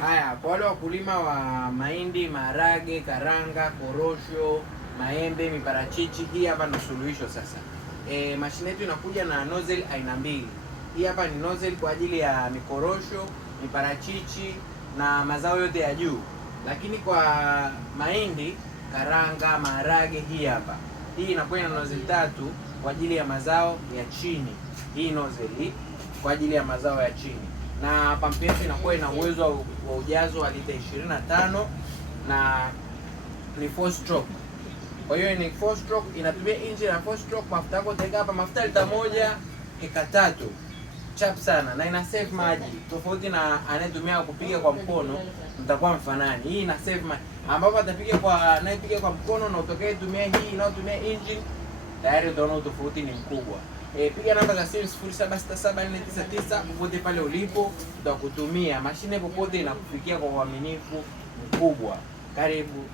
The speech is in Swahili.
Haya, kwa wale wakulima wa mahindi, maharage, karanga, korosho, maembe, miparachichi, hii hapa ndo suluhisho sasa. Mashine yetu inakuja na nozzle aina mbili. Hii hapa ni nozzle kwa ajili ya mikorosho, miparachichi na mazao yote ya juu. Lakini kwa mahindi, karanga, maharage, hii hapa. Hii inakuwa na nozzle tatu kwa ajili ya mazao ya chini. Hii nozzle hii kwa ajili ya mazao ya chini. Na pampu yetu inakuwa ina uwezo wa ujazo wa lita 25 na ni 4 stroke. Kwa hiyo ni 4 stroke, inatumia engine ya 4 stroke. Mafuta yako utaweka hapa mafuta lita 1 eka 3. Chap sana na ina save maji. Tofauti na anayetumia kupiga kwa mkono, mtakuwa mfanani. Hii ina save maji. Ambapo atapiga kwa anayepiga kwa mkono na utakaye tumia hii inayotumia engine, tayari utaona tofauti ni mkubwa. Piga namba za simu 07674999 popote pale ulipo, tutakutumia mashine popote inakufikia kwa uaminifu mkubwa. Karibu.